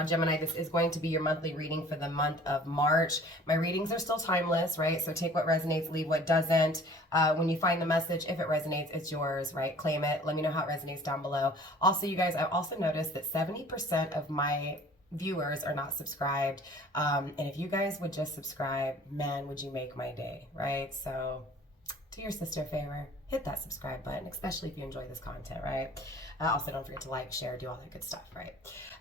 Now, Gemini, this is going to be your monthly reading for the month of March. My readings are still timeless, right? So take what resonates, leave what doesn't. When you find the message, if it resonates, it's yours, right? Claim it. Let me know how it resonates down below. Also, you guys, I've also noticed that 70% of my viewers are not subscribed. And if you guys would just subscribe, man, would you make my day, right? So do your sister a favor, hit that subscribe button, especially if you enjoy this content, right? Also, don't forget to like, share, do all that good stuff, right?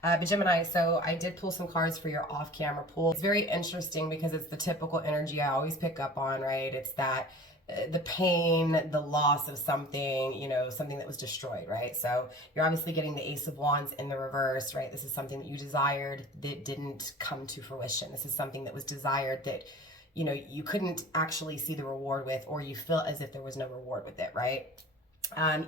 But Gemini, so I did pull some cards for your off-camera pull. It's very interesting because it's the typical energy I always pick up on, right? It's that the pain, the loss of something, you know, something that was destroyed, right? So you're obviously getting the Ace of Wands in the reverse, right? This is something that you desired that didn't come to fruition. This is something that was desired that, you know, you couldn't actually see the reward with, or you feel as if there was no reward with it, right?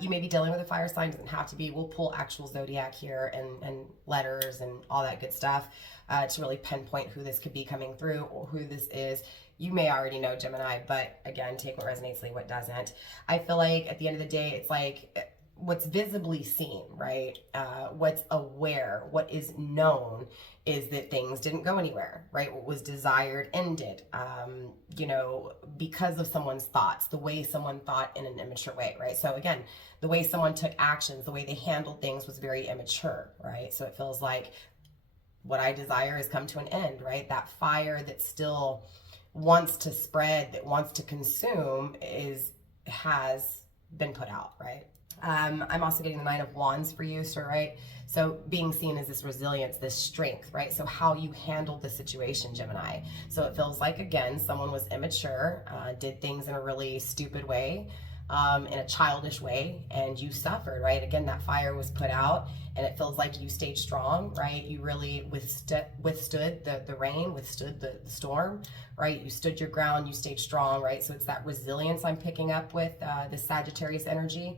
You may be dealing with a fire sign, doesn't have to be. We'll pull actual zodiac here and letters and all that good stuff to really pinpoint who this could be coming through or who this is. You may already know, Gemini, but again, take what resonates, leave what doesn't. I feel like at the end of the day, it's like what's visibly seen, right? What's aware, what is known is that things didn't go anywhere, right? What was desired ended, you know, because of someone's thoughts, the way someone thought in an immature way, right? So again, the way someone took actions, the way they handled things was very immature, right? So it feels like what I desire has come to an end, right? That fire that still wants to spread, that wants to consume has been put out, right? I'm also getting the Nine of Wands for you, sir, right? So being seen as this resilience, this strength, right? So how you handled the situation, Gemini. So it feels like, again, someone was immature, did things in a really stupid way, in a childish way, and you suffered, right? Again, that fire was put out, and it feels like you stayed strong, right? You really withstood the rain, withstood the storm, right? You stood your ground, you stayed strong, right? So it's that resilience I'm picking up with the Sagittarius energy.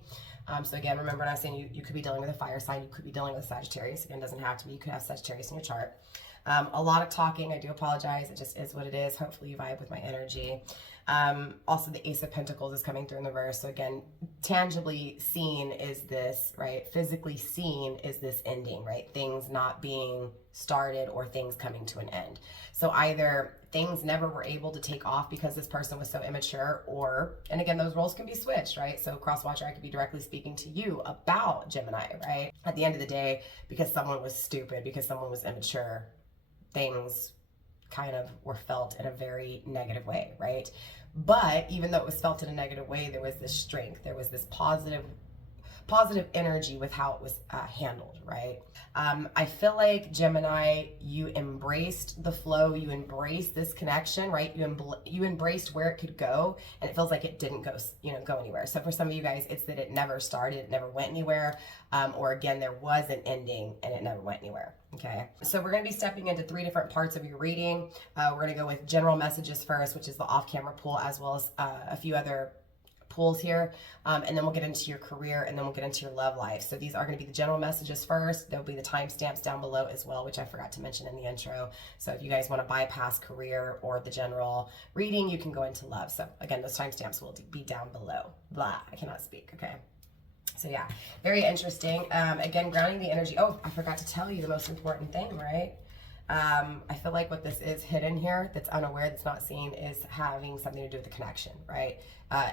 So again, remember when I was saying you could be dealing with a fire sign, you could be dealing with Sagittarius. Again, it doesn't have to be. You could have Sagittarius in your chart. A lot of talking. I do apologize. It just is what it is. Hopefully you vibe with my energy. Also, the Ace of Pentacles is coming through in the verse. So again, tangibly seen is this, right? Physically seen is this ending, right? Things not being started or things coming to an end. So either things never were able to take off because this person was so immature, or, and again, those roles can be switched, right? So cross-watcher, I could be directly speaking to you about Gemini, right? At the end of the day, because someone was stupid, because someone was immature, things kind of were felt in a very negative way, right? But even though it was felt in a negative way, there was this strength, there was this positive energy with how it was handled, right? I feel like, Gemini, you embraced the flow, you embraced this connection, right? You embraced where it could go, and it feels like it didn't go, go anywhere. So for some of you guys, it's that it never started, it never went anywhere, or again, there was an ending and it never went anywhere. Okay, so we're going to be stepping into 3 different parts of your reading. We're going to go with general messages first, which is the off-camera pull, as well as a few other pulls here, and then we'll get into your career, and then we'll get into your love life. So these are going to be the general messages first. There'll be the timestamps down below as well, which I forgot to mention in the intro. So if you guys want to bypass career or the general reading, you can go into love. So again, those timestamps will be down below. Blah, I cannot speak. Okay. So yeah, very interesting. Again, grounding the energy. Oh, I forgot to tell you the most important thing, right? I feel like what this is hidden here, that's unaware, that's not seen, is having something to do with the connection, right?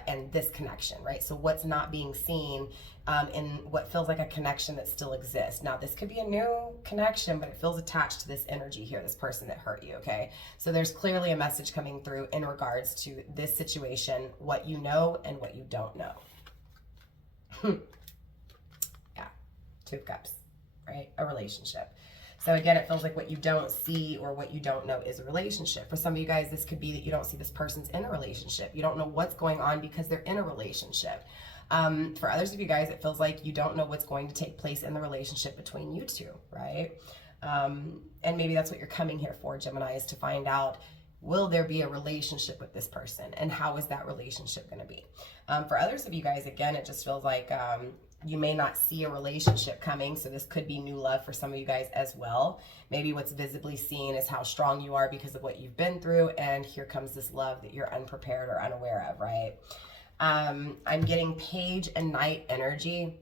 And this connection, right? So what's not being seen in what feels like a connection that still exists. Now, this could be a new connection, but it feels attached to this energy here, this person that hurt you, okay? So there's clearly a message coming through in regards to this situation, what you know and what you don't know. Yeah, 2 of Cups, right? A relationship. So again, it feels like what you don't see or what you don't know is a relationship. For some of you guys, this could be that you don't see this person's in a relationship. You don't know what's going on because they're in a relationship. For others of you guys, it feels like you don't know what's going to take place in the relationship between you two, right? And maybe that's what you're coming here for, Gemini, is to find out, will there be a relationship with this person? And how is that relationship going to be? For others of you guys, again, it just feels like you may not see a relationship coming, so this could be new love for some of you guys as well. Maybe what's visibly seen is how strong you are because of what you've been through, and here comes this love that you're unprepared or unaware of, right? I'm getting Page and Knight energy.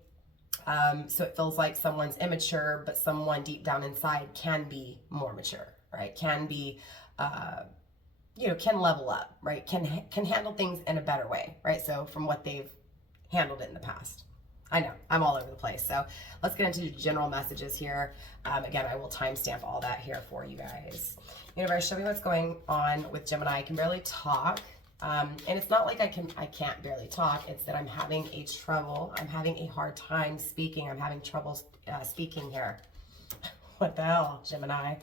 So it feels like someone's immature, but someone deep down inside can be more mature, right? Can be, can level up, right? Can handle things in a better way, right? So from what they've handled it in the past. I know, I'm all over the place. So let's get into general messages here. Again, I will timestamp all that here for you guys. Universe, show me what's going on with Gemini. I can barely talk. And it's not like I can't barely talk. It's that I'm having a hard time speaking. I'm having trouble speaking here. What the hell, Gemini?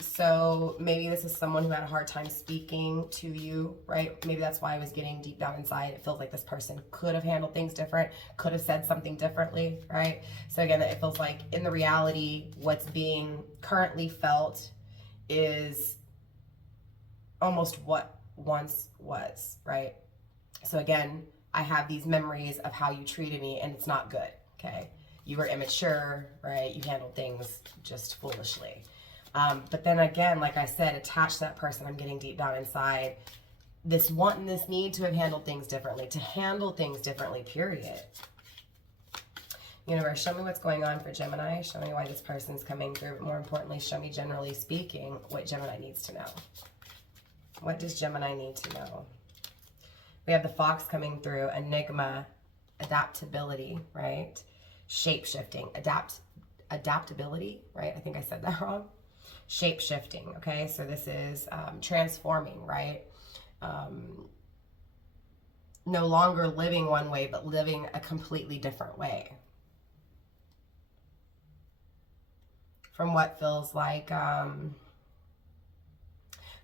So maybe this is someone who had a hard time speaking to you, right? Maybe that's why I was getting deep down inside. It feels like this person could have handled things different, could have said something differently, right? So again, it feels like in the reality, what's being currently felt is almost what once was, right? So again, I have these memories of how you treated me, and it's not good, okay? You were immature, right? You handled things just foolishly. But then again, like I said, attached to that person, I'm getting deep down inside this want and this need to have handled things differently, to handle things differently, period. Universe, show me what's going on for Gemini. Show me why this person's coming through. But more importantly, show me, generally speaking, what Gemini needs to know. What does Gemini need to know? We have the fox coming through, enigma, adaptability, right? Shape-shifting, adaptability, right? I think I said that wrong. Shape-shifting, okay? So this is transforming, right? No longer living one way, but living a completely different way. From what feels like...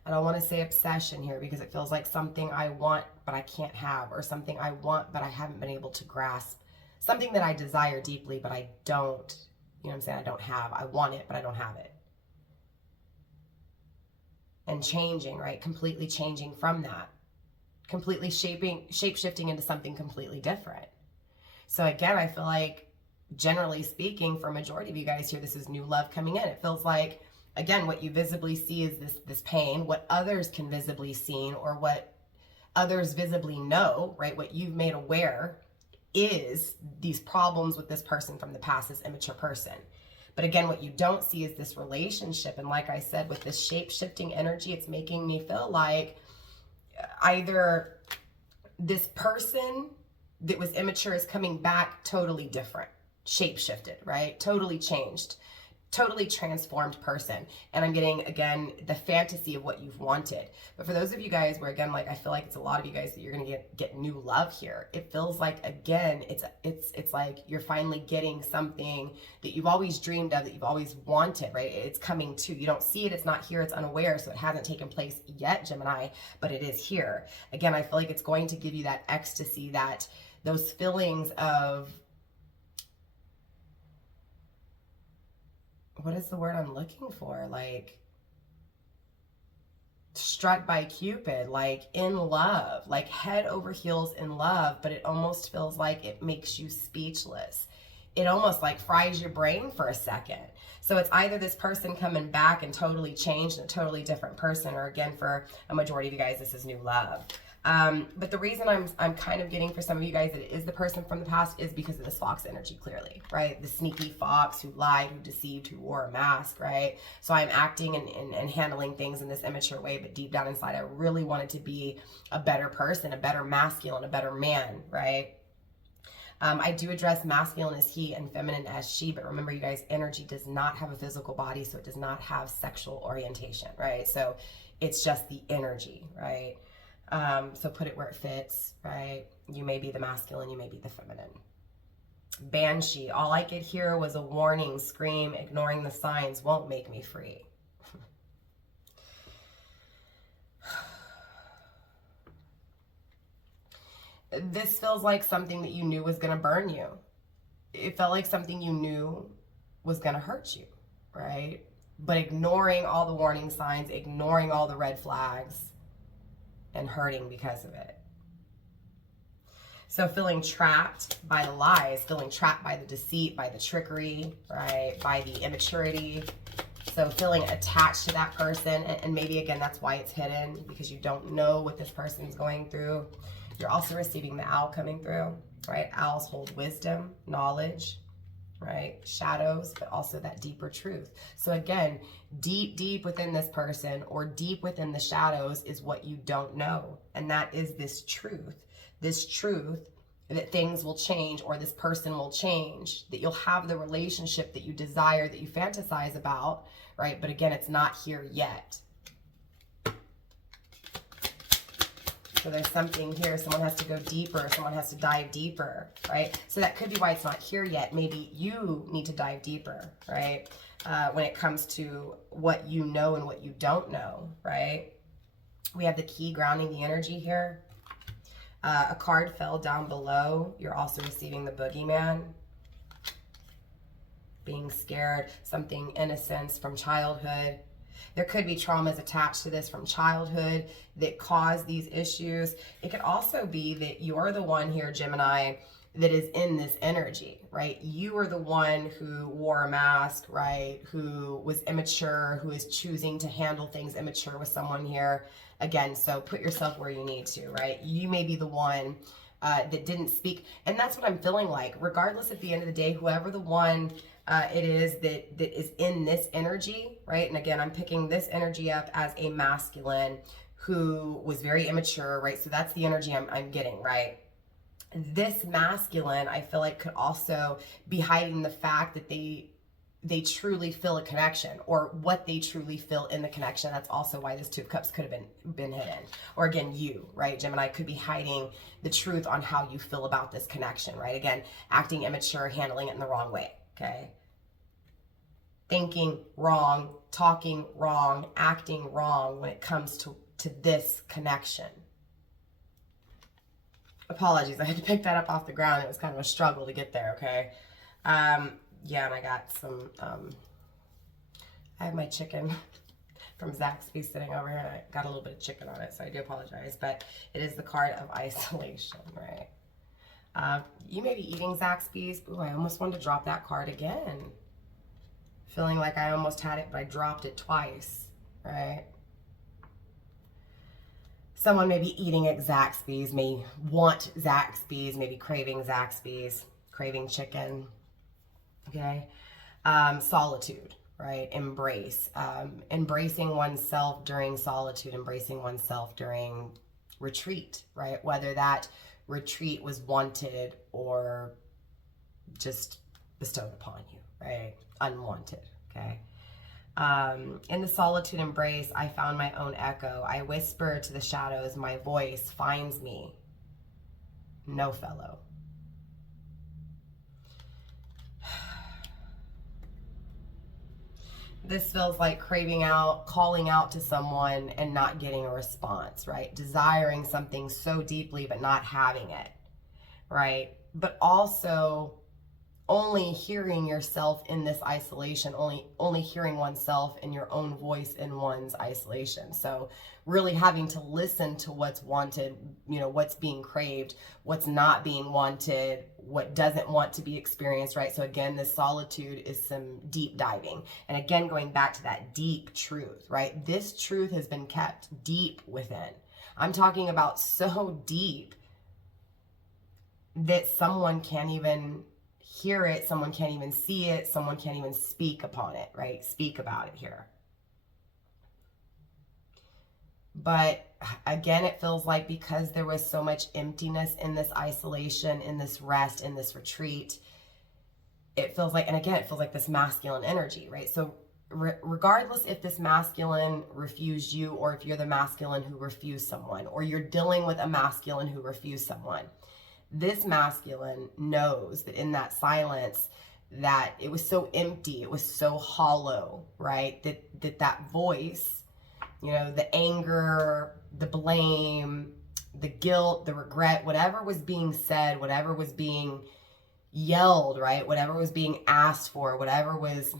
I don't want to say obsession here because it feels like something I want but I can't have, or something I want but I haven't been able to grasp. Something that I desire deeply but I don't, you know what I'm saying, I don't have. I want it but I don't have it. And changing, right? Completely changing from that. Completely shape-shifting into something completely different. So again, I feel like, generally speaking, for a majority of you guys here, this is new love coming in. It feels like, again, what you visibly see is this pain. What others can visibly see, or what others visibly know, right? What you've made aware is these problems with this person from the past, this immature person. But again, what you don't see is this relationship. And like I said, with this shape-shifting energy, it's making me feel like either this person that was immature is coming back totally different, shape-shifted, right? Totally changed. Totally transformed person. And I'm getting, again, the fantasy of what you've wanted. But for those of you guys where, again, like I feel like it's a lot of you guys that you're going to get new love here. It feels like, again, it's like you're finally getting something that you've always dreamed of, that you've always wanted, right? It's coming to you. Don't see it, it's not here, it's unaware, so it hasn't taken place yet, Gemini, but it is here. Again, I feel like it's going to give you that ecstasy, that those feelings of, what is the word I'm looking for? Like, struck by Cupid, like in love, like head over heels in love, but it almost feels like it makes you speechless. It almost like fries your brain for a second. So it's either this person coming back and totally changed and a totally different person, or again, for a majority of you guys, this is new love. But the reason I'm kind of getting for some of you guys that it is the person from the past is because of this fox energy, clearly, right? The sneaky fox who lied, who deceived, who wore a mask, right? So I'm acting and handling things in this immature way, but deep down inside, I really wanted to be a better person, a better masculine, a better man, right? I do address masculine as he and feminine as she, but remember, you guys, energy does not have a physical body, so it does not have sexual orientation, right? So it's just the energy, right? So put it where it fits, right? You may be the masculine, you may be the feminine. Banshee, all I could hear was a warning scream, ignoring the signs won't make me free. This feels like something that you knew was going to burn you. It felt like something you knew was going to hurt you, right? But ignoring all the warning signs, ignoring all the red flags, and hurting because of it. So feeling trapped by the lies, feeling trapped by the deceit, by the trickery, right? By the immaturity. So feeling attached to that person, and maybe again, that's why it's hidden, because you don't know what this person's going through. You're also receiving the owl coming through. right? Owls hold wisdom, knowledge, right? Shadows, but also that deeper truth. So again, deep within this person or deep within the shadows is what you don't know. And that is this truth that things will change, or this person will change, that you'll have the relationship that you desire, that you fantasize about, right? But again, it's not here yet. So there's something here. Someone has to go deeper. Someone has to dive deeper, right? So that could be why it's not here yet. Maybe you need to dive deeper, right? When it comes to what you know and what you don't know, right? We have the key grounding the energy here. A card fell down below. You're also receiving the boogeyman. Being scared, something innocence from childhood. There could be traumas attached to this from childhood that cause these issues. It could also be that you're the one here, Gemini, that is in this energy, right? You are the one who wore a mask, right? Who was immature, who is choosing to handle things immature with someone here. Again, so put yourself where you need to, right? You may be the one that didn't speak. And that's what I'm feeling like. Regardless, at the end of the day, whoever the one it is that is in this energy, right? And again, I'm picking this energy up as a masculine who was very immature, right? So that's the energy I'm getting, right? This masculine, I feel like, could also be hiding the fact that they truly feel a connection, or what they truly feel in the connection. That's also why this Two of Cups could have been hidden. Or again, you, right? Gemini could be hiding the truth on how you feel about this connection, right? Again, acting immature, handling it in the wrong way, okay? Thinking wrong, talking wrong, acting wrong when it comes to this connection. Apologies, I had to pick that up off the ground. It was kind of a struggle to get there, okay? Yeah, and I got some, I have my chicken from Zaxby's sitting over here, and I got a little bit of chicken on it, so I do apologize, but it is the card of isolation, right? You may be eating Zaxby's. Ooh, I almost wanted to drop that card again. Feeling like I almost had it, but I dropped it twice, right? Someone may be eating at Zaxby's, may want Zaxby's, maybe craving Zaxby's, craving chicken, okay? Solitude, right? Embrace. Embracing oneself during solitude, embracing oneself during retreat, right? Whether that retreat was wanted or just bestowed upon you, right? Unwanted, okay? In the solitude embrace, I found my own echo. I whisper to the shadows, my voice finds me. No fellow. This feels like craving out, calling out to someone and not getting a response, right? Desiring something so deeply but not having it, right? But also only hearing yourself in this isolation, only hearing oneself in your own voice in one's isolation. So really having to listen to what's wanted, you know, what's being craved, what's not being wanted, what doesn't want to be experienced, right? So again, this solitude is some deep diving. And again, going back to that deep truth, right? This truth has been kept deep within. I'm talking about so deep that someone can't even hear it, someone can't even see it, someone can't even speak upon it, right? Speak about it here. But again, it feels like because there was so much emptiness in this isolation, in this rest, in this retreat, it feels like, and again, it feels like this masculine energy, right? So regardless if this masculine refused you, or if you're the masculine who refused someone, or you're dealing with a masculine who refused someone, this masculine knows that in that silence, that it was so empty, it was so hollow, right? That voice, you know, the anger, the blame, the guilt, the regret, whatever was being said, whatever was being yelled, right? Whatever was being asked for, whatever was,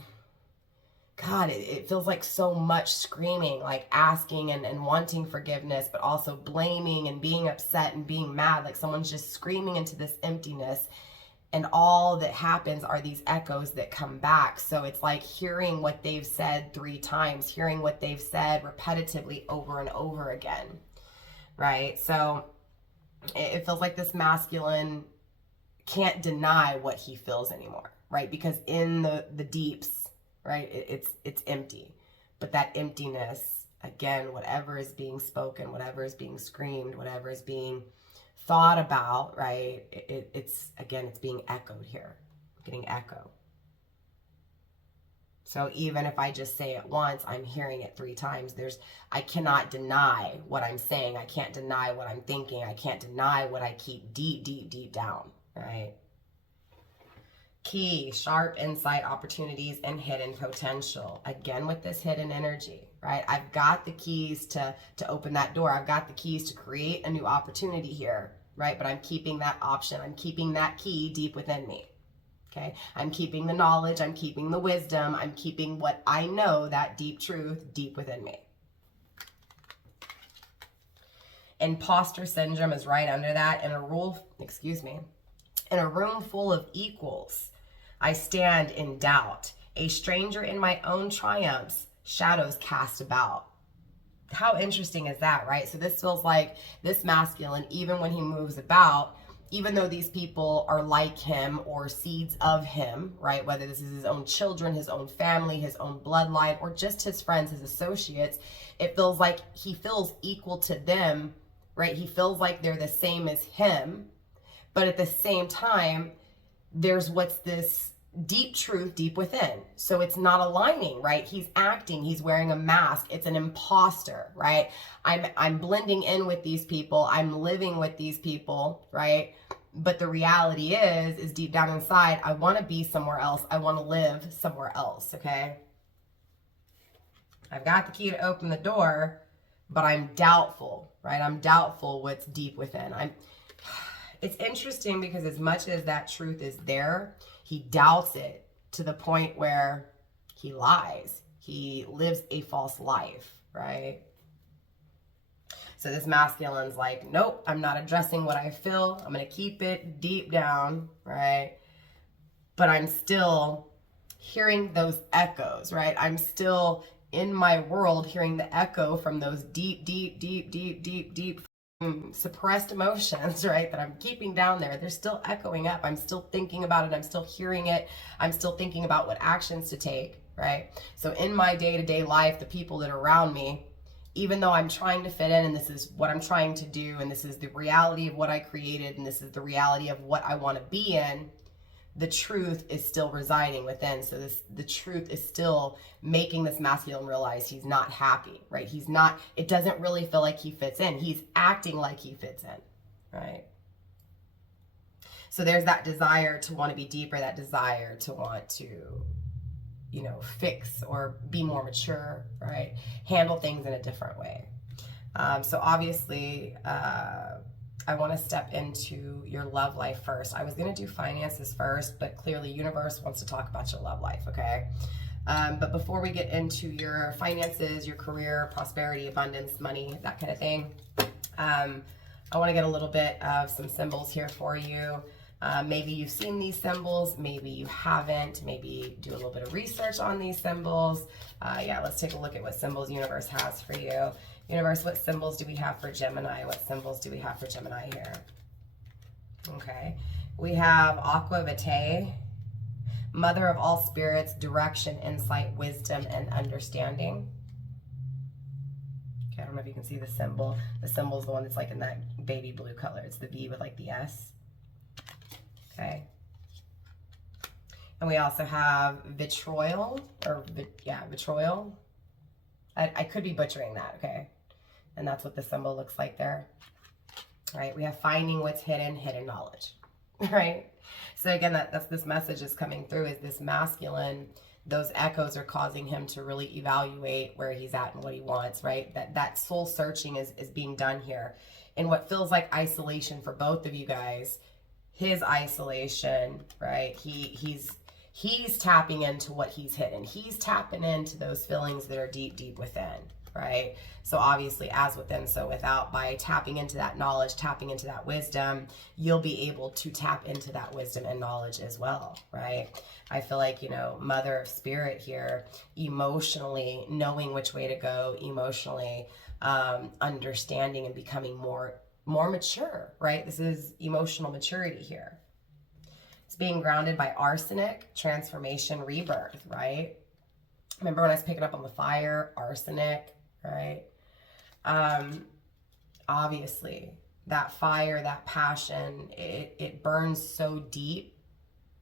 God, it feels like so much screaming, like asking and wanting forgiveness, but also blaming and being upset and being mad, like someone's just screaming into this emptiness. And all that happens are these echoes that come back. So it's like hearing what they've said 3 times, hearing what they've said repetitively over and over again, right? So it feels like this masculine can't deny what he feels anymore, right? Because in the deeps, right, it's empty. But that emptiness, again, whatever is being spoken, whatever is being screamed, whatever is being thought about, right, it's being echoed here, getting echo. So even if I just say it once, I'm hearing it 3 times. I cannot deny what I'm saying. I can't deny what I'm thinking. I can't deny what I keep deep, deep, deep down, right? Key, sharp insight, opportunities, and hidden potential. Again, with this hidden energy, right? I've got the keys to open that door. I've got the keys to create a new opportunity here, right? But I'm keeping that option. I'm keeping that key deep within me. Okay, I'm keeping the knowledge, I'm keeping the wisdom, I'm keeping what I know, that deep truth, deep within me. Imposter syndrome is right under that. In a room full of equals, I stand in doubt. A stranger in my own triumphs, shadows cast about. How interesting is that, right? So this feels like this masculine, even when he moves about, even though these people are like him or seeds of him, right? Whether this is his own children, his own family, his own bloodline, or just his friends, his associates, it feels like he feels equal to them, right? He feels like they're the same as him. But at the same time, there's what's this deep truth deep within. So it's not aligning, right? He's acting, he's wearing a mask. It's an imposter, right? I'm blending in with these people. I'm living with these people, right? But the reality is deep down inside, I want to be somewhere else. I want to live somewhere else, okay? I've got the key to open the door, but I'm doubtful, right? I'm doubtful what's deep within. It's interesting because as much as that truth is there, he doubts it to the point where he lies. He lives a false life, right? So this masculine's like, nope, I'm not addressing what I feel. I'm going to keep it deep down, right? But I'm still hearing those echoes, right? I'm still in my world hearing the echo from those deep, deep, deep, deep, deep, deep suppressed emotions, right, that I'm keeping down there. They're still echoing up. I'm still thinking about it. I'm still hearing it. I'm still thinking about what actions to take, right? So in my day-to-day life, the people that are around me, even though I'm trying to fit in and this is what I'm trying to do and this is the reality of what I created and this is the reality of what I want to be in, the truth is still residing within. So the truth is still making this masculine realize he's not happy, right? He's not, it doesn't really feel like he fits in. He's acting like he fits in, right? So there's that desire to want to be deeper, that desire to want to, you know, fix or be more mature, right? Handle things in a different way. So obviously, I want to step into your love life first. I was going to do finances first, but clearly universe wants to talk about your love life, okay? But before we get into your finances, your career, prosperity, abundance, money, that kind of thing, I want to get a little bit of some symbols here for you. Maybe you've seen these symbols, maybe you haven't, maybe do a little bit of research on these symbols. Yeah, let's take a look at what symbols universe has for you. Universe, what symbols do we have for Gemini? What symbols do we have for Gemini here? Okay, we have Aqua Vitae, Mother of all spirits, direction, insight, wisdom, and understanding. Okay, I don't know if you can see the symbol. The symbol is the one that's like in that baby blue color. It's the V with like the S. Okay. And we also have vitriol, vitriol. I could be butchering that, okay? And that's what the symbol looks like there. All right, we have finding what's hidden, hidden knowledge, right? So again, that's this message is coming through is this masculine, those echoes are causing him to really evaluate where he's at and what he wants, right? That soul searching is being done here. In what feels like isolation for both of you guys, his isolation, right? He's tapping into what he's hidden. He's tapping into those feelings that are deep, deep within, right? So obviously as within, so without, by tapping into that knowledge, tapping into that wisdom, you'll be able to tap into that wisdom and knowledge as well, right? I feel like, you know, mother of spirit here, emotionally knowing which way to go, emotionally understanding and becoming more mature, right? This is emotional maturity here. It's being grounded by arsenic, transformation, rebirth, right? Remember when I was picking up on the fire, arsenic, right? Obviously, that fire, that passion, it burns so deep,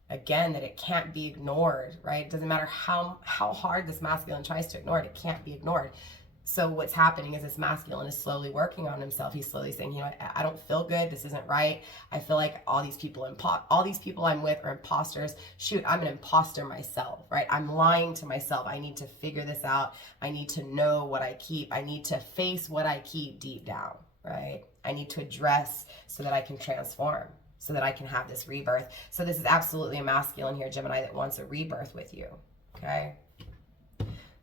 again, that it can't be ignored, right? It doesn't matter how hard this masculine tries to ignore it, it can't be ignored. So what's happening is this masculine is slowly working on himself. He's slowly saying, you know, I don't feel good. This isn't right. I feel like all these people I'm with are imposters. Shoot, I'm an imposter myself, right? I'm lying to myself. I need to figure this out. I need to know what I keep. I need to face what I keep deep down, right? I need to address so that I can transform, so that I can have this rebirth. So this is absolutely a masculine here, Gemini, that wants a rebirth with you, okay?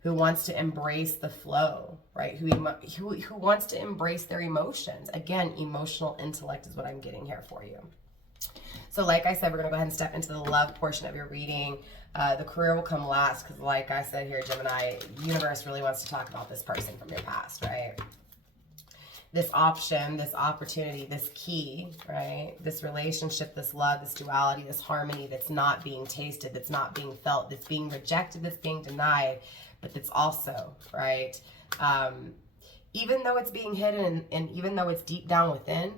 Who wants to embrace the flow, right? Who wants to embrace their emotions. Again, emotional intellect is what I'm getting here for you. So like I said, we're gonna go ahead and step into the love portion of your reading. The career will come last because like I said here, Gemini, universe really wants to talk about this person from your past, right? This option, this opportunity, this key, right? This relationship, this love, this duality, this harmony that's not being tasted, that's not being felt, that's being rejected, that's being denied, but that's also, right? Even though it's being hidden and even though it's deep down within,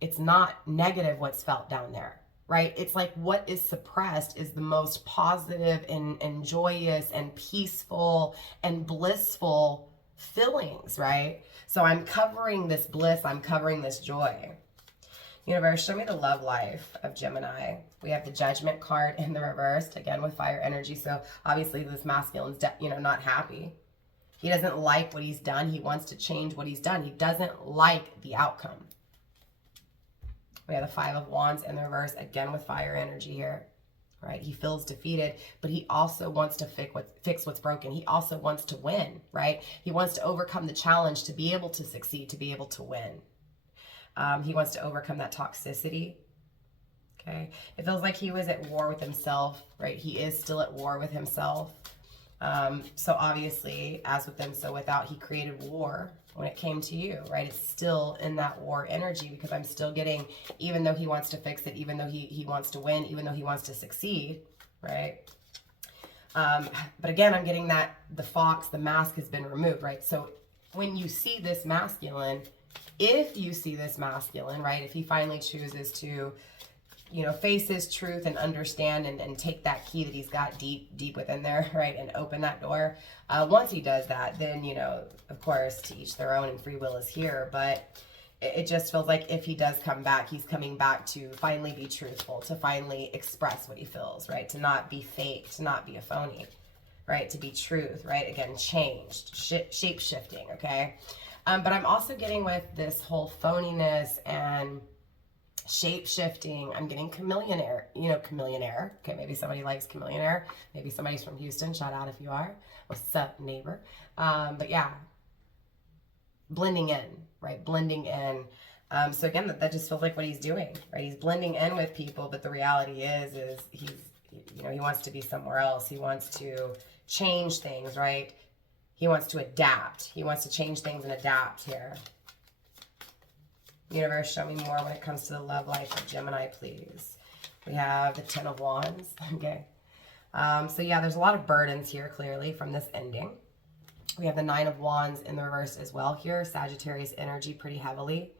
it's not negative what's felt down there, right? It's like what is suppressed is the most positive and joyous and peaceful and blissful feelings, right? So I'm covering this bliss, I'm covering this joy. Universe, show me the love life of Gemini. We have the Judgment card in the reversed, again with fire energy. So obviously this masculine's, not happy. He doesn't like what he's done. He wants to change what he's done. He doesn't like the outcome. We have the Five of Wands in the reverse, again with fire energy here, right? He feels defeated, but he also wants to fix what's broken. He also wants to win, right? He wants to overcome the challenge to be able to succeed, to be able to win. He wants to overcome that toxicity, okay? It feels like he was at war with himself, right? He is still at war with himself. So obviously, as within, so without, he created war when it came to you, right? It's still in that war energy because I'm still getting, even though he wants to fix it, even though he wants to win, even though he wants to succeed, right? But again, I'm getting that the fox, the mask has been removed, right? So when you see this masculine, if you see this masculine, right, if he finally chooses to, face his truth and understand and take that key that he's got deep within there, right, and open that door. Once he does that, then, of course, to each their own and free will is here. But it just feels like if he does come back, he's coming back to finally be truthful, to finally express what he feels, right, to not be fake, to not be a phony, right, to be truth, right, again, changed, shape-shifting, okay? But I'm also getting with this whole phoniness and shape-shifting. I'm getting chameleonaire, chameleonaire. Okay, maybe somebody likes chameleonaire. Maybe somebody's from Houston. Shout out if you are. What's up, neighbor? But yeah, blending in, right? Blending in. So again, that just feels like what he's doing, right? He's blending in with people, but the reality is he's, he wants to be somewhere else. He wants to change things, right? He wants to adapt. He wants to change things and adapt here. Universe, show me more when it comes to the love life of Gemini, please. We have the Ten of Wands. Okay. So yeah, there's a lot of burdens here, clearly, from this ending. We have the Nine of Wands in the reverse as well here. Sagittarius energy pretty heavily.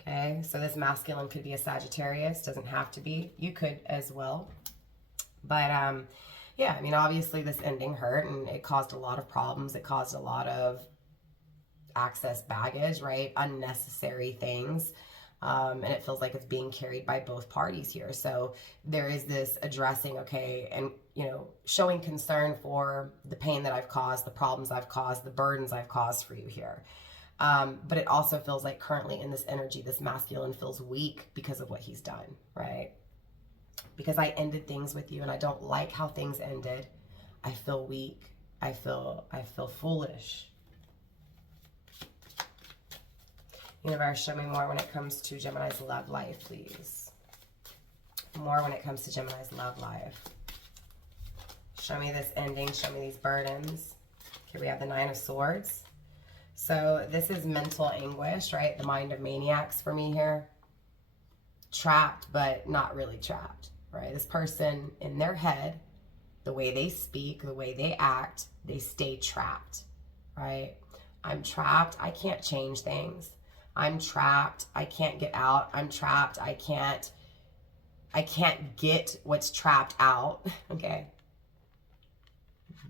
Okay. So this masculine could be a Sagittarius. Doesn't have to be. You could as well. But yeah, I mean, obviously this ending hurt and it caused a lot of problems. It caused a lot of access baggage, right? Unnecessary things. And it feels like it's being carried by both parties here. So there is this addressing, okay, and, showing concern for the pain that I've caused, the problems I've caused, the burdens I've caused for you here. But it also feels like currently in this energy, this masculine feels weak because of what he's done, right? Because I ended things with you and I don't like how things ended. I feel weak. I feel foolish. Universe, show me more when it comes to Gemini's love life, please. More when it comes to Gemini's love life. Show me this ending. Show me these burdens. Here we have the Nine of Swords. So this is mental anguish, right? The mind of maniacs for me here. Trapped, but not really trapped, right? This person in their head, the way they speak, the way they act, they stay trapped, right? I'm trapped. I can't change things. I'm trapped. I can't get out. I'm trapped. I can't get what's trapped out, okay?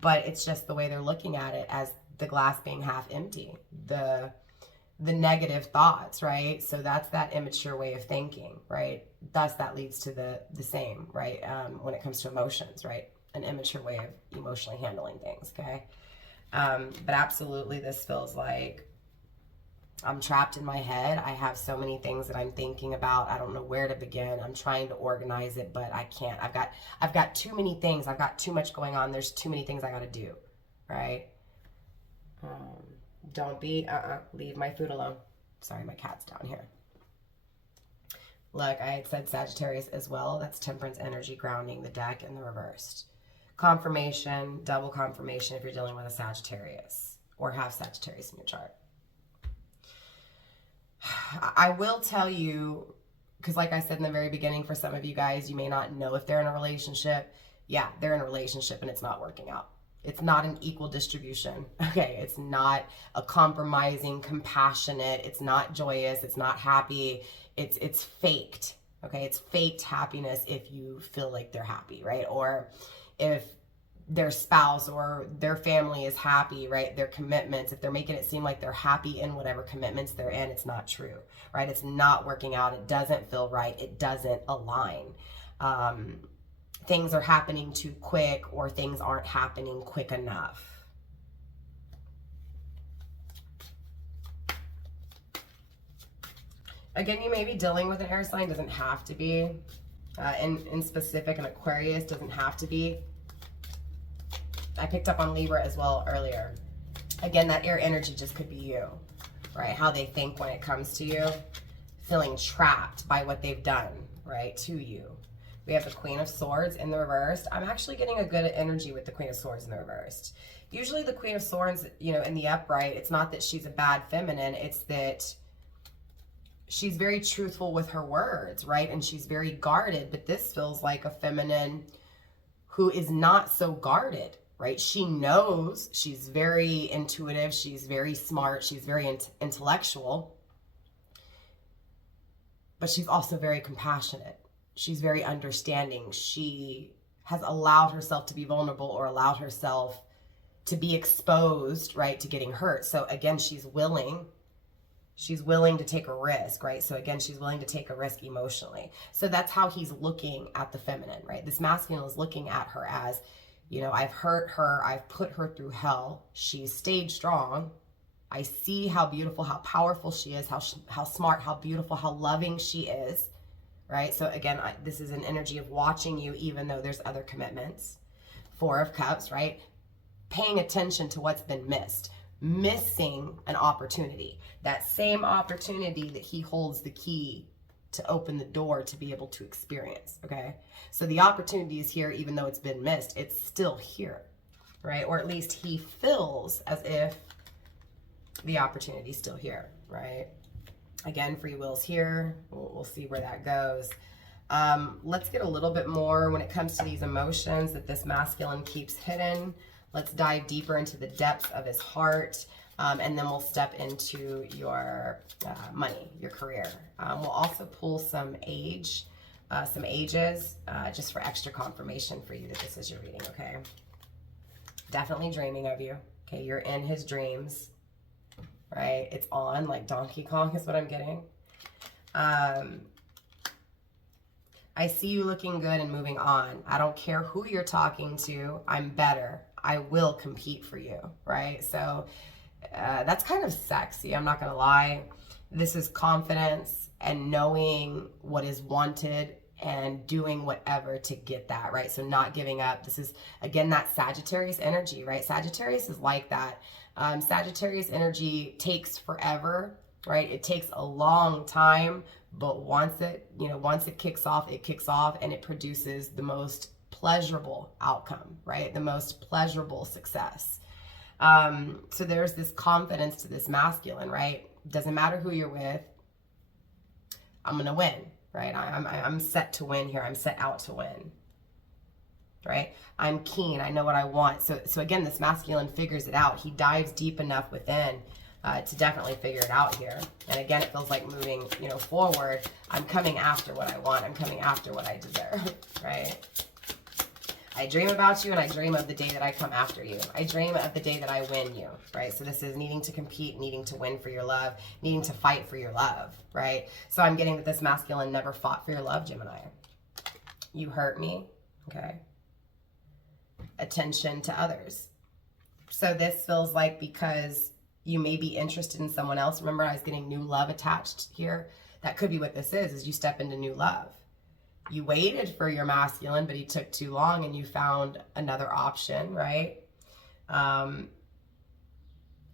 But it's just the way they're looking at it, as the glass being half empty, the negative thoughts, right? So that's that immature way of thinking, right? Thus that leads to the same, right? When it comes to emotions, right? An immature way of emotionally handling things, okay? But absolutely, this feels like I'm trapped in my head. I have so many things that I'm thinking about. I don't know where to begin. I'm trying to organize it, but I can't. I've got too many things. I've got too much going on. There's too many things I got to do, right? Don't be, leave my food alone. Sorry, my cat's down here. Look, I had said Sagittarius as well. That's Temperance energy grounding the deck in the reversed. Confirmation, double confirmation if you're dealing with a Sagittarius or have Sagittarius in your chart. I will tell you, because like I said in the very beginning, for some of you guys, you may not know if they're in a relationship. Yeah, they're in a relationship and it's not working out. It's not an equal distribution, okay? It's not a compromising, compassionate, it's not joyous, it's not happy, it's faked, okay? It's faked happiness if you feel like they're happy, right? Or if their spouse or their family is happy, right? Their commitments, if they're making it seem like they're happy in whatever commitments they're in, it's not true, right? It's not working out. It doesn't feel right. It doesn't align. Things are happening too quick, or things aren't happening quick enough. Again, you may be dealing with an air sign, doesn't have to be. In specific, an Aquarius doesn't have to be. I picked up on Libra as well earlier. Again, that air energy just could be you, right? How they think when it comes to you, feeling trapped by what they've done, right, to you. We have the Queen of Swords in the reversed. I'm actually getting a good energy with the Queen of Swords in the reversed. Usually the Queen of Swords, you know, in the upright, it's not that she's a bad feminine, it's that she's very truthful with her words, right? And she's very guarded, but this feels like a feminine who is not so guarded, right? She knows, she's very intuitive, she's very smart, she's very intellectual, but she's also very compassionate. She's very understanding. She has allowed herself to be vulnerable, or allowed herself to be exposed, right, to getting hurt. So again, she's willing to take a risk, right? So again, she's willing to take a risk emotionally. So that's how he's looking at the feminine, right? This masculine is looking at her as, you know, I've hurt her, I've put her through hell. She's stayed strong. I see how beautiful, how powerful she is, how smart, how beautiful, how loving she is, right? So again, this is an energy of watching you, even though there's other commitments. Four of Cups, right? Paying attention to what's been missed. Missing an opportunity. That same opportunity that he holds the key to open the door to be able to experience, okay? So the opportunity is here, even though it's been missed, it's still here, right? Or at least he feels as if the opportunity is still here, right? Again, free will's here. We'll see where that goes. Let's get a little bit more when it comes to these emotions that this masculine keeps hidden. Let's dive deeper into the depths of his heart, and then we'll step into your money, your career. We'll also pull some ages, just for extra confirmation for you that this is your reading, okay? Definitely dreaming of you, okay? You're in his dreams, right? It's on, like Donkey Kong is what I'm getting. I see you looking good and moving on. I don't care who you're talking to. I'm better. I will compete for you, right? So that's kind of sexy, I'm not gonna lie. This is confidence and knowing what is wanted and doing whatever to get that, right? So not giving up. This is, again, that Sagittarius energy, right? Sagittarius is like that. Sagittarius energy takes forever, right? It takes a long time, but once it kicks off, and it produces the most pleasurable outcome, right? The most pleasurable success. So there's this confidence to this masculine, right? Doesn't matter who you're with, I'm gonna win, right? I'm set to win here. I'm set out to win, right? I'm keen. I know what I want. So again, this masculine figures it out. He dives deep enough within to definitely figure it out here. And again, it feels like moving, you know, forward. I'm coming after what I want. I'm coming after what I deserve, right? I dream about you, and I dream of the day that I come after you. I dream of the day that I win you, right? So this is needing to compete, needing to win for your love, needing to fight for your love, right? So I'm getting that this masculine never fought for your love, Gemini. You hurt me, okay? Attention to others. So this feels like because you may be interested in someone else. Remember, I was getting new love attached here. That could be what this is you step into new love. You waited for your masculine, but he took too long and you found another option, right?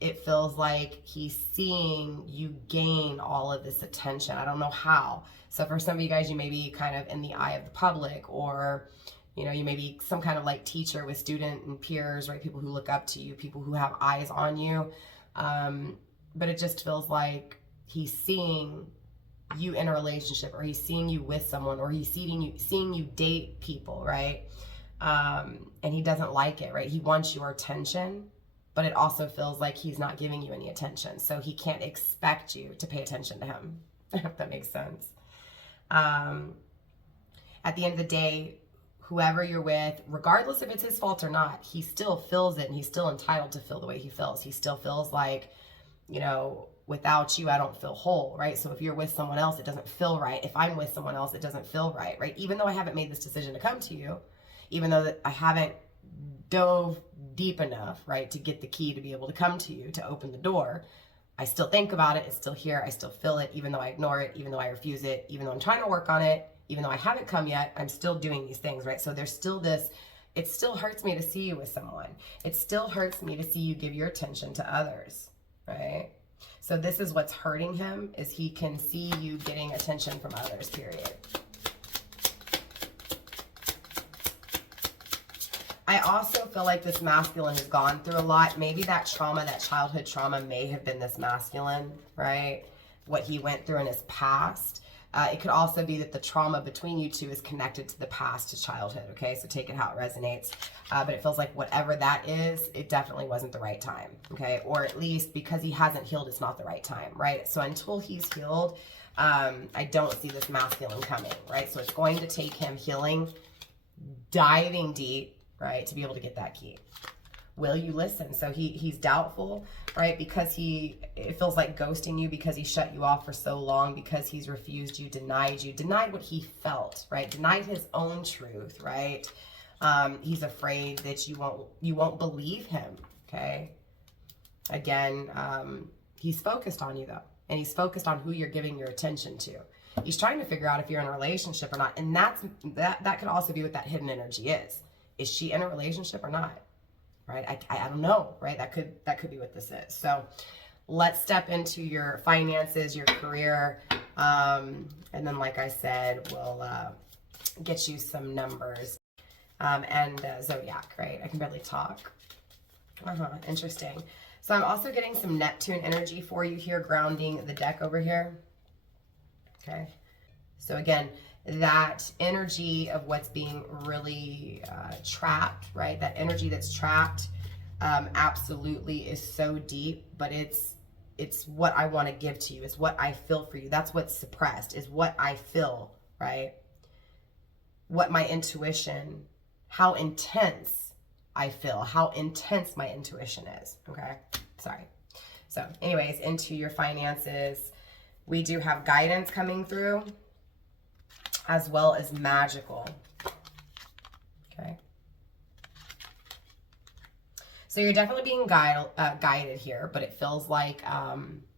It feels like he's seeing you gain all of this attention. I don't know how. So for some of you guys, you may be kind of in the eye of the public, or you know, you may be some kind of like teacher with student and peers, right? People who look up to you, people who have eyes on you. But it just feels like he's seeing you in a relationship, or he's seeing you with someone, or he's seeing you date people, right? And he doesn't like it, right? He wants your attention, but it also feels like he's not giving you any attention. So he can't expect you to pay attention to him, if that makes sense. At the end of the day, whoever you're with, regardless if it's his fault or not, he still feels it, and he's still entitled to feel the way he feels. He still feels like, you know, without you, I don't feel whole, right? So if you're with someone else, it doesn't feel right. If I'm with someone else, it doesn't feel right, right? Even though I haven't made this decision to come to you, even though that I haven't dove deep enough, right, to get the key to be able to come to you, to open the door, I still think about it. It's still here. I still feel it, even though I ignore it, even though I refuse it, even though I'm trying to work on it, even though I haven't come yet, I'm still doing these things, right? So there's still this, it still hurts me to see you with someone. It still hurts me to see you give your attention to others, right? So this is what's hurting him, is he can see you getting attention from others, period. I also feel like this masculine has gone through a lot. Maybe that trauma, that childhood trauma may have been this masculine, right? What he went through in his past. It could also be that the trauma between you two is connected to the past, to childhood, okay? So take it how it resonates. But it feels like whatever that is, it definitely wasn't the right time, okay? Or at least because he hasn't healed, it's not the right time, right? So until he's healed, I don't see this masculine coming, right? So it's going to take him healing, diving deep, right, to be able to get that key. Will you listen? So he's doubtful, right? Because it feels like ghosting you, because he shut you off for so long, because he's refused you, denied what he felt, right? Denied his own truth, right? He's afraid that you won't believe him, okay? Again, he's focused on you though, and he's focused on who you're giving your attention to. He's trying to figure out if you're in a relationship or not, and that could also be what that hidden energy is. Is she in a relationship or not? Right? I don't know, right? That could be what this is. So let's step into your finances, your career, and then, like I said, we'll get you some numbers. And Zodiac, right? I can barely talk. Interesting. So I'm also getting some Neptune energy for you here, grounding the deck over here. Okay. So again, that energy of what's being really trapped, right? That energy that's trapped absolutely is so deep, but it's what I want to give to you. It's what I feel for you. That's what's suppressed, is what I feel, right? What my intuition, how intense I feel, how intense my intuition is, okay? Sorry. So anyways, into your finances, we do have guidance coming through, as well as magical, okay? So you're definitely being guided here, but it feels like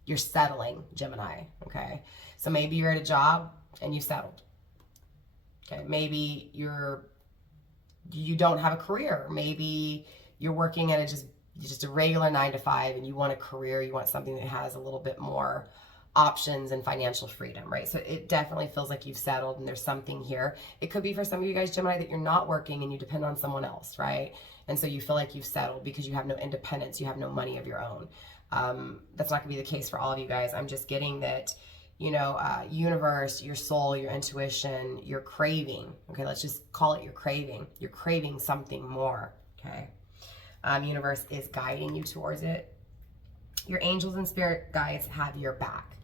you're settling, Gemini, okay? So maybe you're at a job and you've settled, okay? Maybe you don't have a career. Maybe you're working at just a regular 9-to-5, and you want a career, you want something that has a little bit more options and financial freedom, right? So it definitely feels like you've settled, and there's something here. It could be for some of you guys, Gemini, that you're not working and you depend on someone else, right? And so you feel like you've settled because you have no independence, you have no money of your own. That's not gonna be the case for all of you guys. I'm just getting that, universe, your soul, your intuition, your craving. Okay, let's just call it your craving. You're craving something more. Okay, universe is guiding you towards it. Your angels and spirit guides have your back.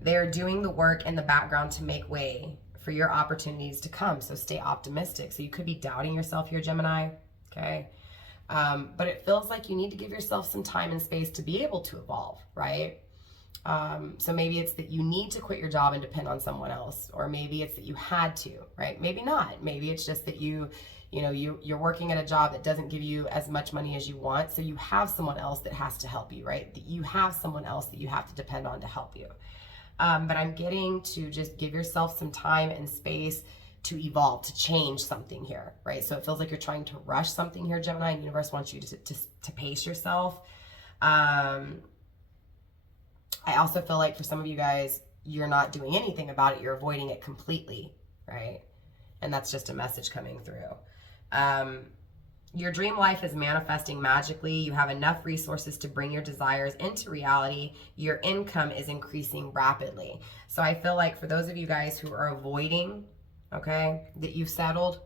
They're doing the work in the background to make way for your opportunities to come. So stay optimistic. So you could be doubting yourself here, Gemini. Okay. But it feels like you need to give yourself some time and space to be able to evolve, right? So maybe it's that you need to quit your job and depend on someone else, or maybe it's that you had to, right? Maybe not. Maybe it's just that you're working at a job that doesn't give you as much money as you want. So you have someone else that has to help you, right? That you have someone else that you have to depend on to help you. But I'm getting to just give yourself some time and space to evolve, to change something here, right? So it feels like you're trying to rush something here, Gemini, and the universe wants you to pace yourself. I also feel like for some of you guys, you're not doing anything about it. You're avoiding it completely, right? And that's just a message coming through. Your dream life is manifesting magically. You have enough resources to bring your desires into reality. Your income is increasing rapidly. So I feel like for those of you guys who are avoiding, okay, that you've settled,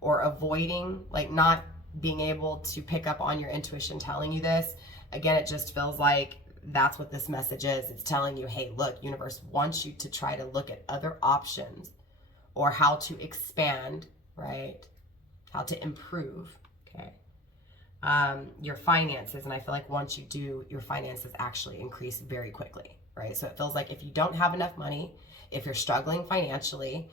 or avoiding, like not being able to pick up on your intuition telling you this, again, it just feels like that's what this message is. It's telling you, hey, look, universe wants you to try to look at other options or how to expand, right? How to improve, okay? Your finances, and I feel like once you do, your finances actually increase very quickly, right? So it feels like if you don't have enough money, if you're struggling financially,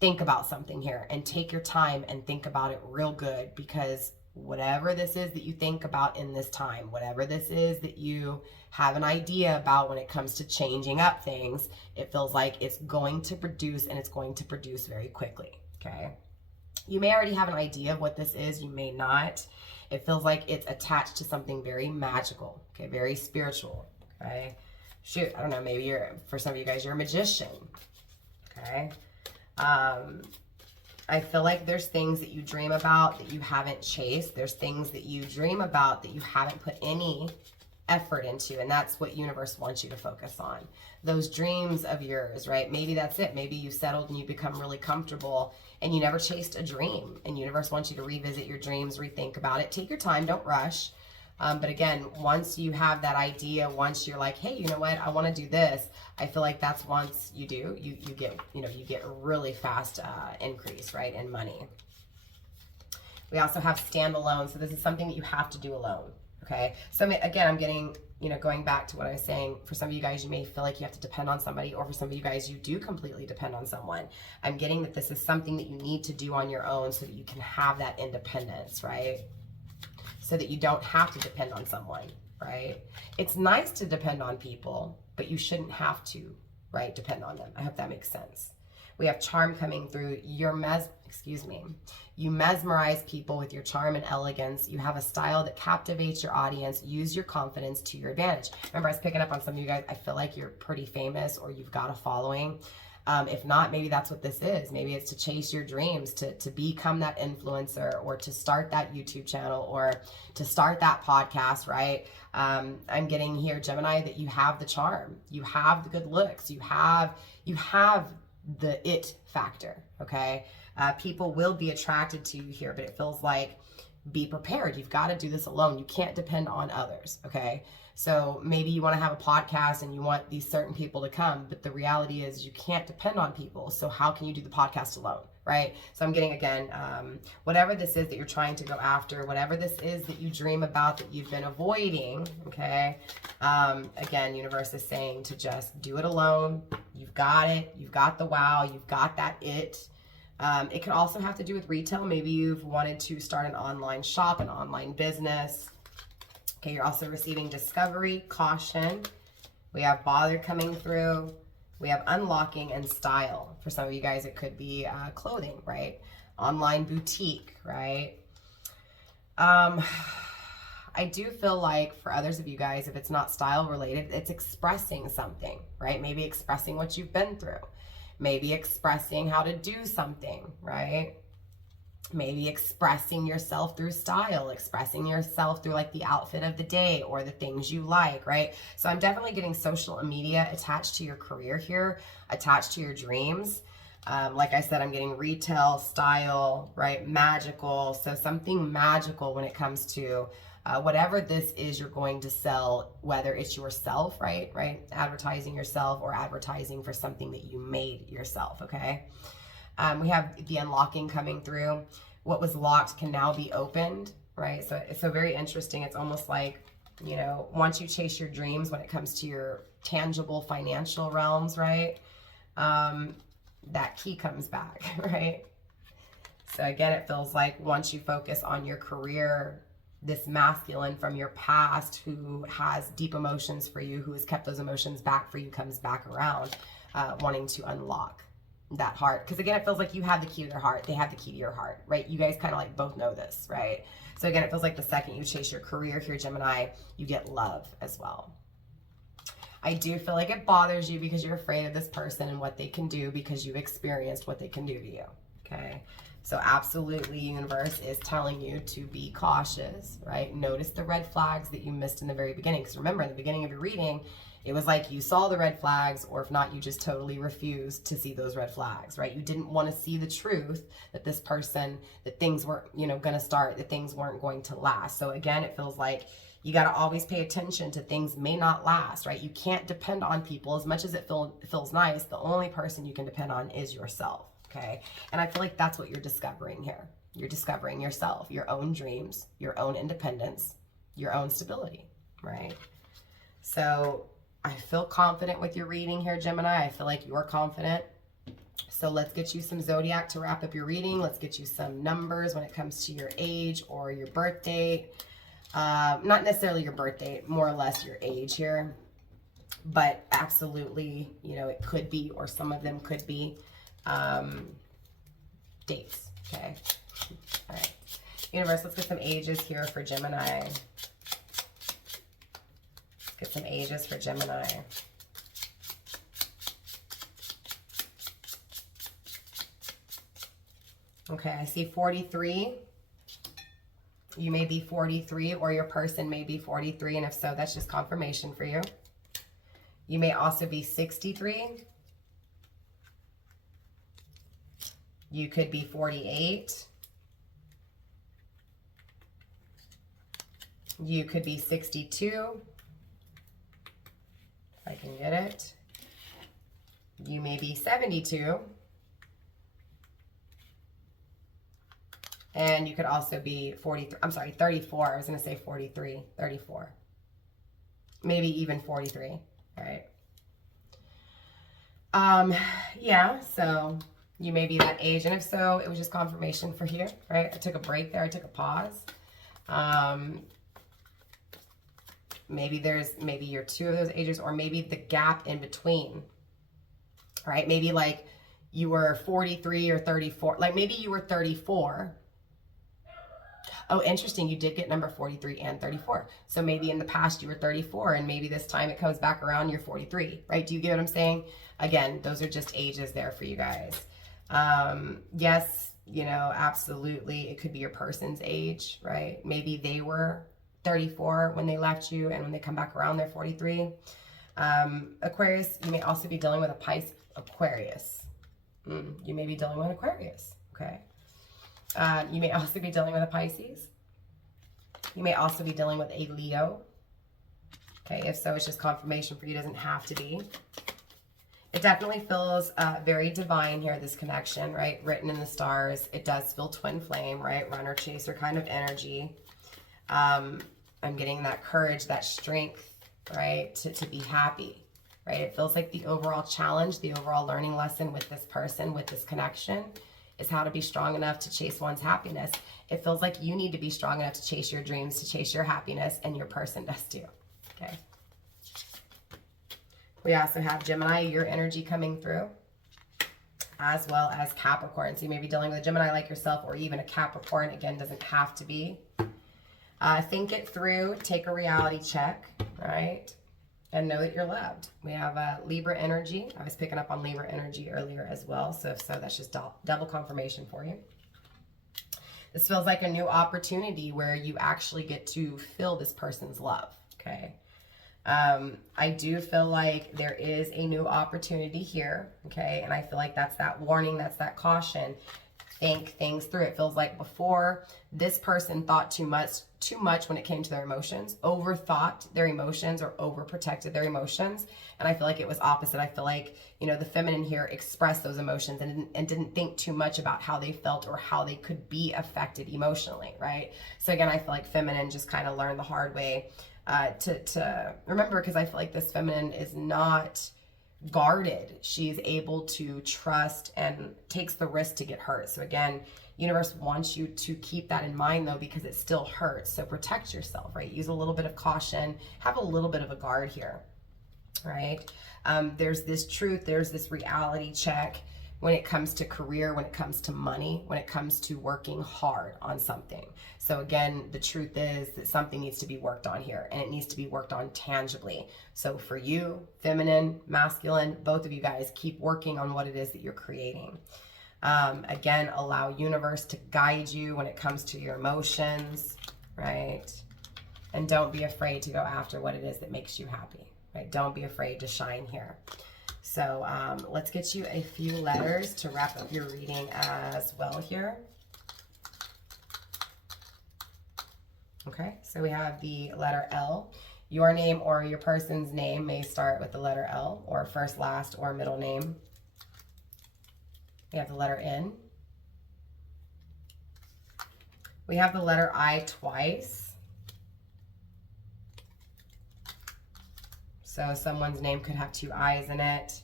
think about something here and take your time and think about it real good, because whatever this is that you think about in this time, whatever this is that you have an idea about when it comes to changing up things, it feels like it's going to produce, and it's going to produce very quickly, okay? You may already have an idea of what this is, you may not. It feels like it's attached to something very magical, okay, very spiritual, okay? Shoot, I don't know, maybe for some of you guys, you're a magician, okay? I feel like there's things that you dream about that you haven't chased. There's things that you dream about that you haven't put any effort into, and that's what universe wants you to focus on. Those dreams of yours, right? Maybe that's it. Maybe you settled and you become really comfortable and you never chased a dream, and universe wants you to revisit your dreams, rethink about it. Take your time, don't rush. But again, once you have that idea, once you're like, hey, you know what, I want to do this, I feel like that's once you do, you get really fast increase, right, in money. We also have standalone. So this is something that you have to do alone, okay? So again, I'm getting, going back to what I was saying, for some of you guys, you may feel like you have to depend on somebody, or for some of you guys, you do completely depend on someone. I'm getting that this is something that you need to do on your own so that you can have that independence, right? So that you don't have to depend on someone, right? It's nice to depend on people, but you shouldn't have to, right, depend on them. I hope that makes sense. We have charm coming through. You mesmerize people with your charm and elegance. You have a style that captivates your audience. Use your confidence to your advantage. Remember, I was picking up on some of you guys, I feel like you're pretty famous or you've got a following. If not, maybe that's what this is. Maybe it's to chase your dreams, to become that influencer, or to start that YouTube channel, or to start that podcast, right? I'm getting here, Gemini, that you have the charm. You have the good looks. You have the it factor, okay? People will be attracted to you here, but it feels like be prepared. You've got to do this alone. You can't depend on others, okay? So maybe you want to have a podcast and you want these certain people to come, but the reality is you can't depend on people. So how can you do the podcast alone, right? So I'm getting, again, whatever this is that you're trying to go after, whatever this is that you dream about that you've been avoiding, okay? Again, universe is saying to just do it alone. You've got it. You've got the wow. You've got that it. It can also have to do with retail. Maybe you've wanted to start an online shop, an online business. Okay, you're also receiving discovery, caution. We have bother coming through. We have unlocking and style. For some of you guys, it could be clothing, right? Online boutique, right? I do feel like for others of you guys, if it's not style related, it's expressing something, right? Maybe expressing what you've been through. Maybe expressing how to do something, right? Maybe expressing yourself through style, expressing yourself through like the outfit of the day or the things you like, right? So I'm definitely getting social media attached to your career here, attached to your dreams. Like I said, I'm getting retail, style, right? Magical. So something magical when it comes to whatever this is you're going to sell, whether it's yourself, right? Advertising yourself or advertising for something that you made yourself, okay? We have the unlocking coming through. What was locked can now be opened, right? So it's so very interesting. It's almost like, you know, once you chase your dreams when it comes to your tangible financial realms, right? That key comes back, right? So again, it feels like once you focus on your career, this masculine from your past who has deep emotions for you, who has kept those emotions back for you, comes back around, wanting to unlock that heart. Because again, it feels like you have the key to their heart. They have the key to your heart, right? You guys kind of like both know this, right? So again, it feels like the second you chase your career here, Gemini, you get love as well. I do feel like it bothers you because you're afraid of this person and what they can do because you've experienced what they can do to you, okay? So absolutely, universe is telling you to be cautious, right? Notice the red flags that you missed in the very beginning. Because remember, in the beginning of your reading, it was like you saw the red flags, or if not, you just totally refused to see those red flags, right? You didn't want to see the truth that this person, that things weren't, you know, going to start, that things weren't going to last. So again, it feels like you got to always pay attention to things may not last, right? You can't depend on people as much as it feels nice. The only person you can depend on is yourself, okay? And I feel like that's what you're discovering here. You're discovering yourself, your own dreams, your own independence, your own stability, right? So I feel confident with your reading here, Gemini. I feel like you're confident. So let's get you some zodiac to wrap up your reading. Let's get you some numbers when it comes to your age or your birth date. Not necessarily your birth date, more or less your age here. But absolutely, you know, it could be, or some of them could be dates, okay? All right. Universe, let's get some ages here for Gemini. Get some ages for Gemini. Okay, I see 43. You may be 43, or your person may be 43, and if so, that's just confirmation for you. You may also be 63. You could be 48. You could be 62. If I can get it. You may be 72. And you could also be 43. I'm sorry, 34. I was going to say 43. 34. Maybe even 43. All right. Yeah, so you may be that age. And if so, it was just confirmation for you, right? I took a break there. I took a pause. Maybe you're two of those ages, or maybe the gap in between, right? Maybe like you were 43 or 34. Like maybe you were 34. Oh, interesting. You did get number 43 and 34. So maybe in the past you were 34, and maybe this time it comes back around, you're 43, right? Do you get what I'm saying? Again, those are just ages there for you guys. Yes, you know, absolutely. It could be your person's age, right? Maybe they were 34 when they left you, and when they come back around, they're 43. Aquarius, you may also be dealing with a Pisces. Aquarius. You may be dealing with Aquarius, okay? You may also be dealing with a Pisces. You may also be dealing with a Leo. Okay, if so, it's just confirmation for you. It doesn't have to be. It definitely feels very divine here, this connection, right? Written in the stars. It does feel twin flame, right? Runner, chaser kind of energy. I'm getting that courage, that strength, right? To be happy, right? It feels like the overall challenge, the overall learning lesson with this person, with this connection, is how to be strong enough to chase one's happiness. It feels like you need to be strong enough to chase your dreams, to chase your happiness, and your person does too, okay? We also have Gemini, your energy coming through, as well as Capricorn. So you may be dealing with a Gemini like yourself, or even a Capricorn. Again, doesn't have to be. Think it through, take a reality check, right? And know that you're loved. We have Libra energy. I was picking up on Libra energy earlier as well. So if so, that's just double confirmation for you. This feels like a new opportunity where you actually get to feel this person's love, okay? I do feel like there is a new opportunity here, okay? And I feel like that's that warning, that's that caution. Think things through. It feels like before, this person thought too much when it came to their emotions, overthought their emotions or overprotected their emotions. And I feel like it was opposite. I feel like, you know, the feminine here expressed those emotions and didn't think too much about how they felt or how they could be affected emotionally, right? So again, I feel like feminine just kind of learned the hard way to remember, because I feel like this feminine is not guarded. She's able to trust and takes the risk to get hurt. So again, universe wants you to keep that in mind though, because it still hurts. So protect yourself, right? Use a little bit of caution, have a little bit of a guard here, right? There's this truth, there's this reality check when it comes to career, when it comes to money, when it comes to working hard on something. So again, the truth is that something needs to be worked on here, and it needs to be worked on tangibly. So for you, feminine, masculine, both of you guys, keep working on what it is that you're creating. Again, allow universe to guide you when it comes to your emotions, right? And don't be afraid to go after what it is that makes you happy, right? Don't be afraid to shine here. So let's get you a few letters to wrap up your reading as well here. Okay, so we have the letter L. Your name or your person's name may start with the letter L, or first, last, or middle name. We have the letter N. We have the letter I twice. So someone's name could have two I's in it,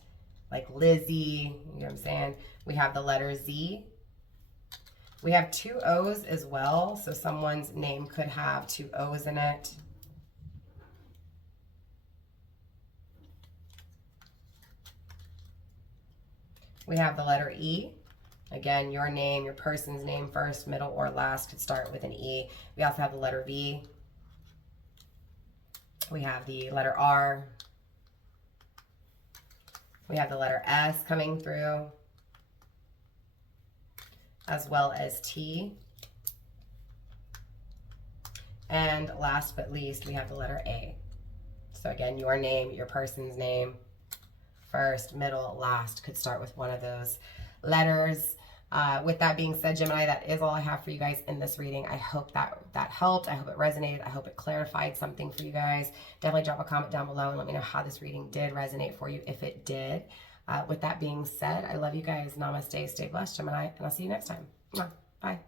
like Lizzie, you know what I'm saying? We have the letter Z. We have two O's as well, so someone's name could have two O's in it. We have the letter E. Again, your name, your person's name, first, middle, or last could start with an E. We also have the letter V. We have the letter R. We have the letter S coming through, as well as T. And last but least, we have the letter A. So again, your name, your person's name, first, middle, last could start with one of those letters. With that being said, Gemini, that is all I have for you guys in this reading. I hope that helped. I hope it resonated. I hope it clarified something for you guys. Definitely drop a comment down below and let me know how this reading did resonate for you, if it did. With that being said, I love you guys. Namaste. Stay blessed, Gemini, and I'll see you next time. Bye.